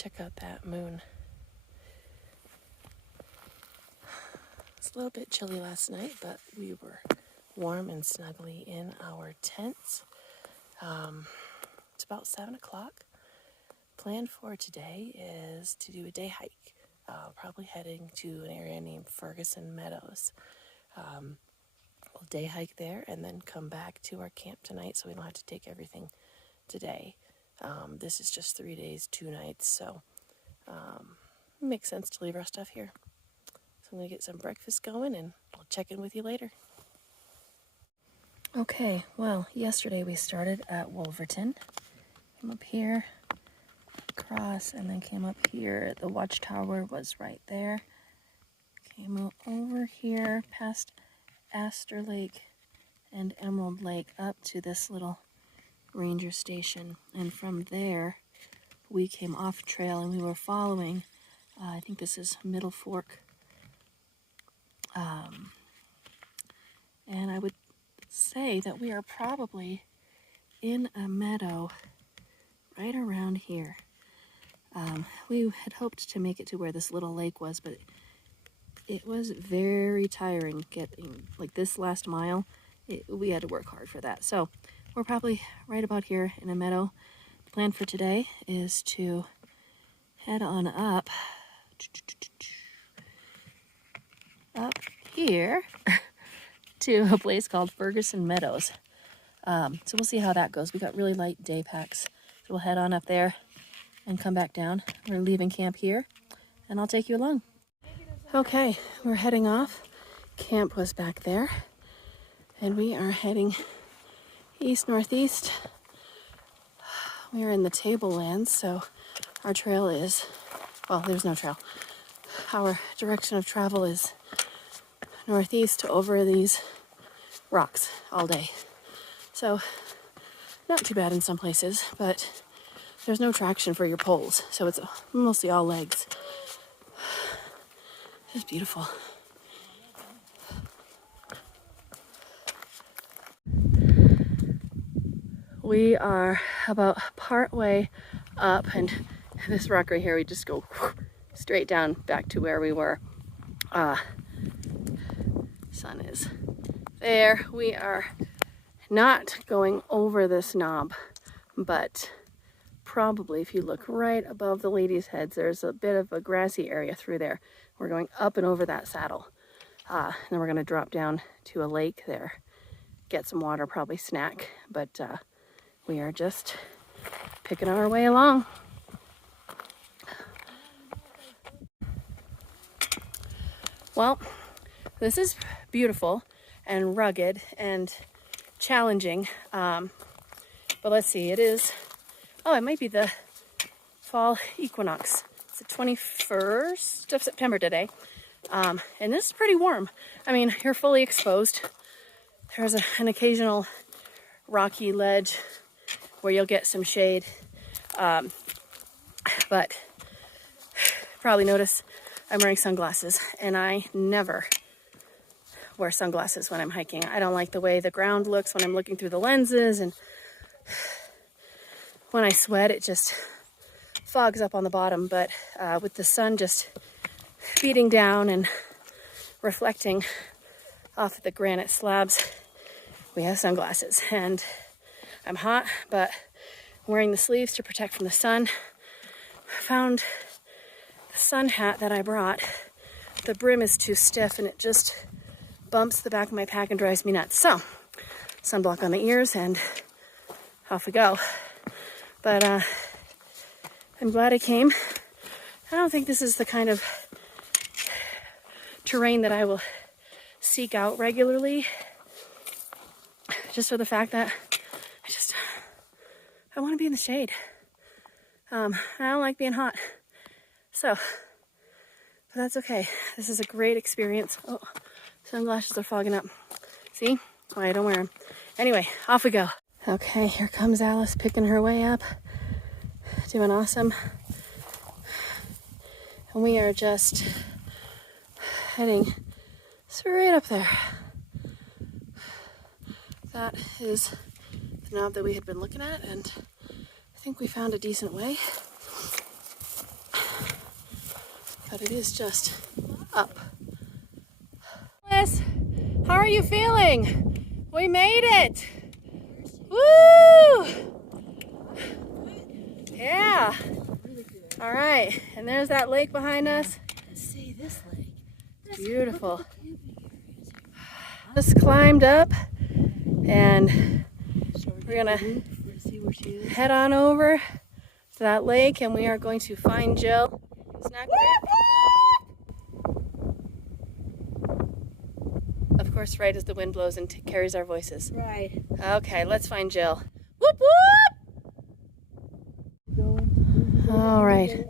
check out that moon. It's a little bit chilly last night, but we were warm and snuggly in our tents. It's about 7 o'clock. Plan for today is to do a day hike, probably heading to an area named Ferguson Meadows. We'll day hike there and then come back to our camp tonight so we don't have to take everything today. This is just 3 days, 2 nights, so it makes sense to leave our stuff here. So I'm going to get some breakfast going and I'll check in with you later. Okay, well, yesterday we started at Wolverton. Came up here, across, and then came up here. The watchtower was right there. Came over here past Astor Lake and Emerald Lake up to this little ranger station. And from there, we came off trail and we were following, I think this is Middle Fork. And I would say that we are probably in a meadow right around here. We had hoped to make it to where this little lake was, but it was very tiring getting, like this last mile, we had to work hard for that. So we're probably right about here in a meadow. The plan for today is to head on up here to a place called Ferguson Meadows. So we'll see how that goes. We got really light day packs. So we'll head on up there and come back down. We're leaving camp here and I'll take you along. Okay, we're heading off. Camp was back there and we are heading east-northeast. We are in the Tablelands, so our trail is, well, there's no trail. Our direction of travel is northeast over these rocks all day. So not too bad in some places, but there's no traction for your poles, so it's mostly all legs. It's beautiful. We are about part way up, and this rock right here, we just go straight down back to where we were. Sun is there. We are not going over this knob, but probably if you look right above the ladies' heads, there's a bit of a grassy area through there. We're going up and over that saddle. And then we're going to drop down to a lake there, get some water, probably snack, but we are just picking our way along. Well, this is beautiful and rugged and challenging, but let's see, it is, oh, it might be the fall equinox. It's the 21st of September today, and this is pretty warm. I mean, you're fully exposed. There's an occasional rocky ledge where you'll get some shade, but probably notice I'm wearing sunglasses, and I never wear sunglasses when I'm hiking. I don't like the way the ground looks when I'm looking through the lenses, and when I sweat it just fogs up on the bottom, but with the sun just beating down and reflecting off of the granite slabs, we have sunglasses. And I'm hot, but I'm wearing the sleeves to protect from the sun. I found the sun hat that I brought. The brim is too stiff and it just bumps the back of my pack and drives me nuts. So, sunblock on the ears and off we go. But I'm glad I came. I don't think this is the kind of terrain that I will seek out regularly, just for the fact that I want to be in the shade. I don't like being hot. So, but that's okay. This is a great experience. Oh, sunglasses are fogging up. See? Why I don't wear them. Anyway, off we go. Okay, here comes Alice picking her way up. Doing awesome. And we are just heading straight up there. That is the knob that we had been looking at, and I think we found a decent way. but it is just up. Liz, how are you feeling? We made it! Woo! Yeah. All right, and there's that lake behind us. See this lake. It's beautiful. Just climbed up, and we're gonna head on over to that lake, and we are going to find Jill. Snack break. Of course, right as the wind blows and carries our voices. Right. Okay, let's find Jill. Whoop whoop! All right,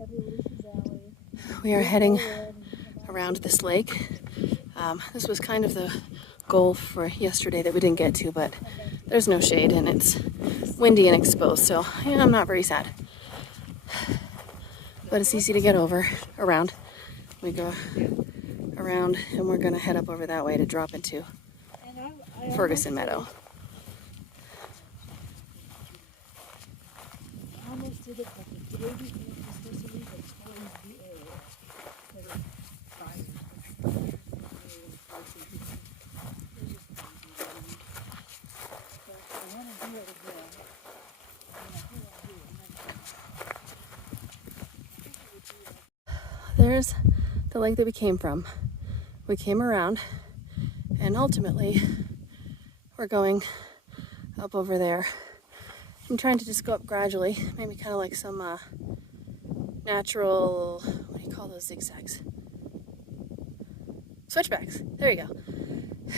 we are heading around this lake. This was kind of the goal for yesterday that we didn't get to, but there's no shade and it's windy and exposed, so yeah, I'm not very sad. But it's easy to get around. We go around and we're gonna head up over that way to drop into Ferguson Meadow. I almost did it, but the baby was supposed to leave it towards the area. There's the lake that we came from. We came around and ultimately we're going up over there. I'm trying to just go up gradually, maybe kind of like some natural, what do you call those zigzags? Switchbacks. There you go.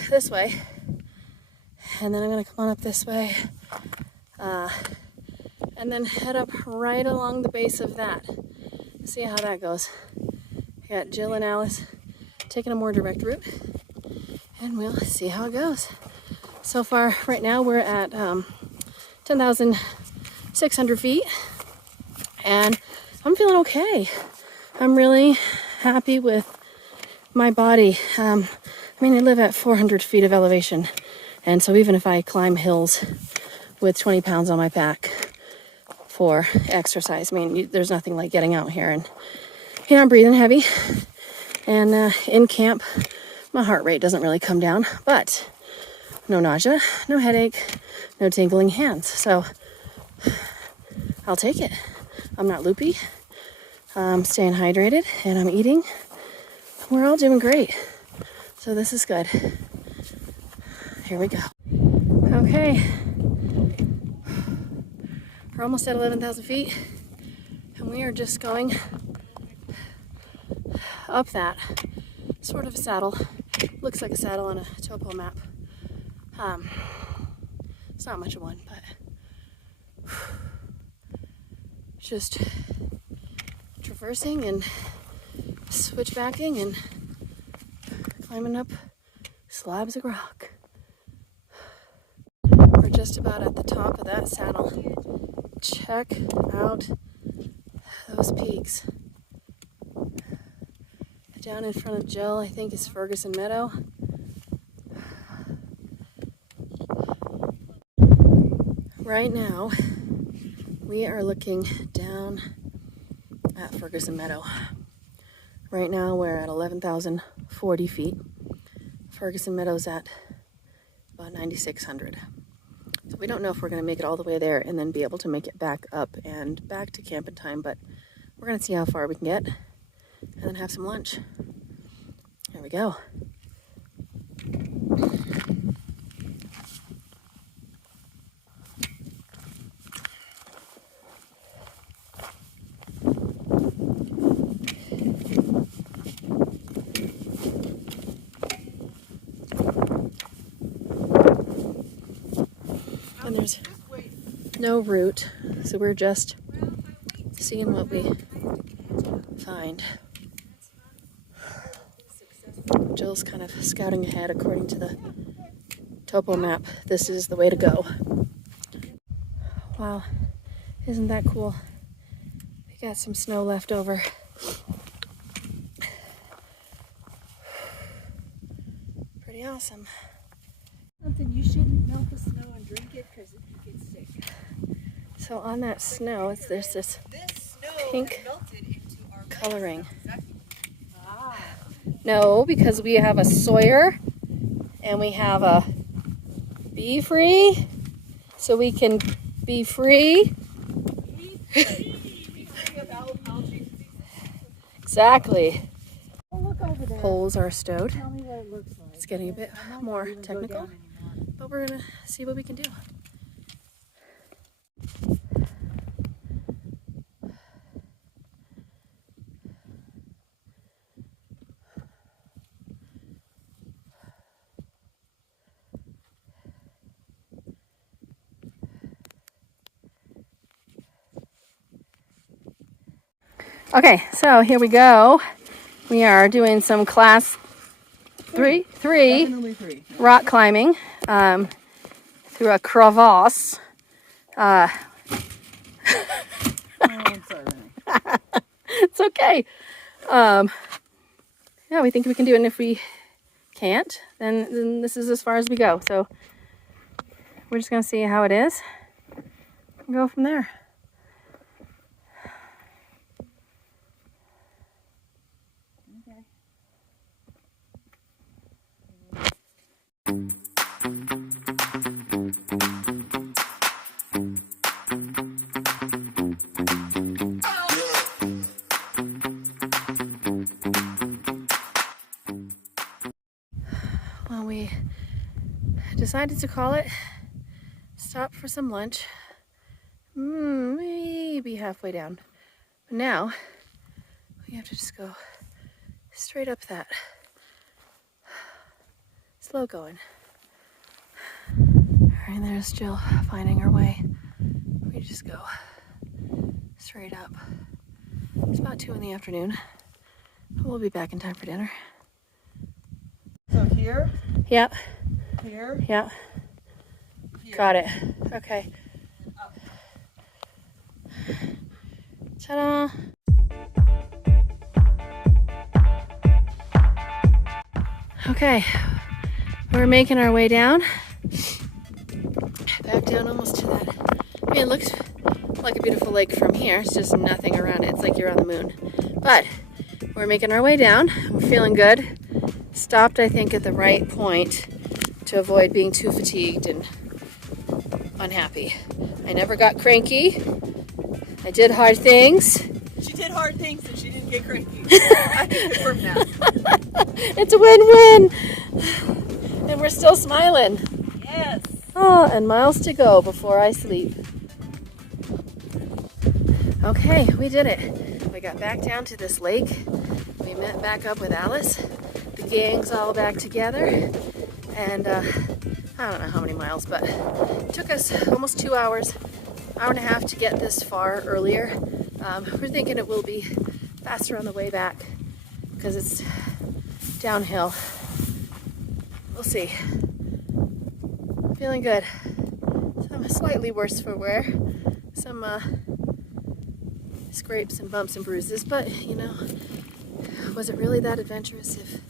This way. And then I'm going to come on up this way. And then head up right along the base of that. See how that goes. I got Jill and Alice taking a more direct route. And we'll see how it goes. So far, right now, we're at 10,600 feet. And I'm feeling okay. I'm really happy with my body. I mean, I live at 400 feet of elevation. And so even if I climb hills with 20 pounds on my back for exercise, I mean, there's nothing like getting out here. And, you know, I'm breathing heavy. And in camp, my heart rate doesn't really come down. But no nausea, no headache, no tingling hands. So I'll take it. I'm not loopy. I'm staying hydrated and I'm eating. We're all doing great. So this is good. Here we go. Okay. We're almost at 11,000 feet and we are just going up that sort of a saddle. Looks like a saddle on a topo map. It's not much of one, but just traversing and switchbacking and climbing up slabs of rock. We're just about at the top of that saddle. Check out those peaks. Down in front of Jill, I think, is Ferguson Meadow. Right now, we are looking down at Ferguson Meadow. Right now, we're at 11,040 feet. Ferguson Meadow's at about 9,600. So we don't know if we're going to make it all the way there and then be able to make it back up and back to camp in time, but we're going to see how far we can get and then have some lunch. Here we go. And there's no route, so we're just seeing what we find. Jill's kind of scouting ahead according to the topo map. This is the way to go. Wow, isn't that cool? We got some snow left over. Pretty awesome. Something you shouldn't melt the snow and drink it because you get sick. So on that snow, there's this pink coloring. No, because we have a Sawyer and we have a Be Free, so we can be free. Exactly. Oh, look over there. Poles are stowed. Tell me what it looks like. It's getting a bit I might more not even go technical, down anymore. but we're gonna see what we can do. Okay, so here we go. We are doing some class three Definitely three. rock climbing through a crevasse. Oh, I'm sorry, Renee. It's okay. Yeah, we think we can do it, and if we can't, then this is as far as we go. So we're just gonna see how it is and go from there. Well, we decided to call it, stop for some lunch, maybe halfway down. But now we have to just go straight up that. Slow going. All right, there's Jill finding her way. We just go straight up. It's about 2 in the afternoon. We'll be back in time for dinner. So here, Yep, here, yep. here. Got it. Okay. Ta-da! Okay, we're making our way down. Back down almost to that. I mean, it looks like a beautiful lake from here. It's just nothing around it. It's like you're on the moon. But we're making our way down. We're feeling good. Stopped, I think, at the right point to avoid being too fatigued and unhappy. I never got cranky. I did hard things. She did hard things and she didn't get cranky. I can confirm that. It's a win-win. And we're still smiling. Yes. Oh, and miles to go before I sleep. Okay, we did it. We got back down to this lake. We met back up with Alice. The gang's all back together. And I don't know how many miles, but it took us almost 2 hours, hour and a half to get this far earlier. We're thinking it will be faster on the way back because it's downhill. We'll see. Feeling good. Some slightly worse for wear. Some scrapes and bumps and bruises, but you know, was it really that adventurous if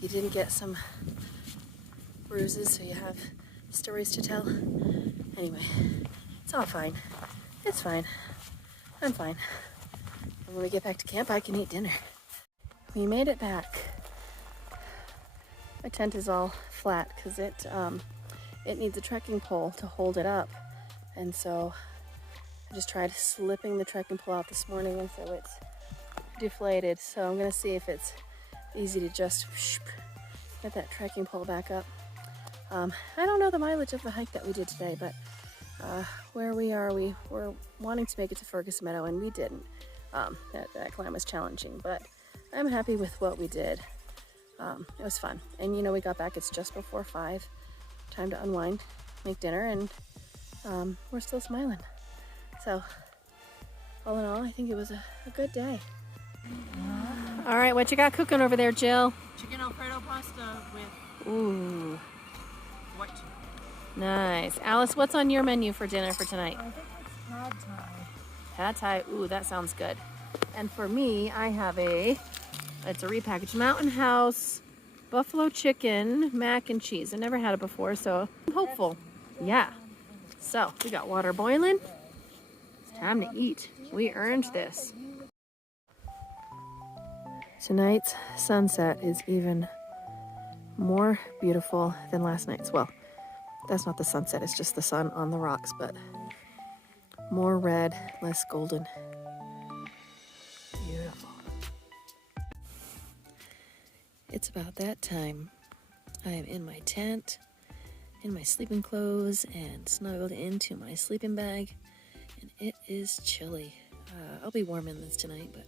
you didn't get some bruises so you have stories to tell? Anyway, it's all fine. It's fine. I'm fine. And when we get back to camp, I can eat dinner. We made it back. My tent is all flat because it needs a trekking pole to hold it up, and so I just tried slipping the trekking pole out this morning, and so it's deflated. So I'm gonna see if it's easy to just get that trekking pole back up. I don't know the mileage of the hike that we did today, but where we are, we were wanting to make it to Ferguson Meadow, and we didn't. That climb was challenging, but I'm happy with what we did. It was fun, and you know, we got back, it's just before 5, time to unwind, make dinner, and we're still smiling. So all in all, I think it was a good day. All right, what you got cooking over there, Jill? Chicken Alfredo pasta with Ooh, white chicken. nice. Alice, what's on your menu for dinner for tonight? I think it's pad thai. Pad thai. Ooh, that sounds good. And for me, I have it's a repackaged Mountain House buffalo chicken mac and cheese. I never had it before, so I'm hopeful. Yeah. So we got water boiling. It's time to eat. We earned this. Tonight's sunset is even more beautiful than last night's. Well, that's not the sunset, it's just the sun on the rocks, but more red, less golden. Beautiful. It's about that time. I am in my tent, in my sleeping clothes, and snuggled into my sleeping bag, and it is chilly. I'll be warm in this tonight, but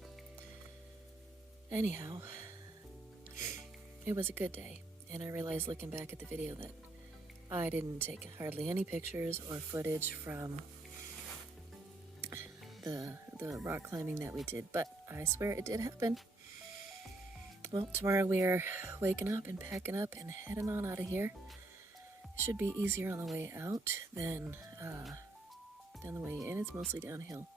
anyhow, it was a good day, and I realized looking back at the video that I didn't take hardly any pictures or footage from the rock climbing that we did, but I swear it did happen. Well, tomorrow we are waking up and packing up and heading on out of here. It should be easier on the way out than the way in. It's mostly downhill.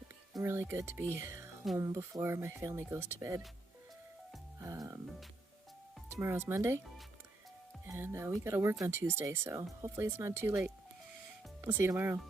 It'd be really good to be home before my family goes to bed. Tomorrow's Monday, and we gotta work on Tuesday, so hopefully it's not too late. We'll see you tomorrow.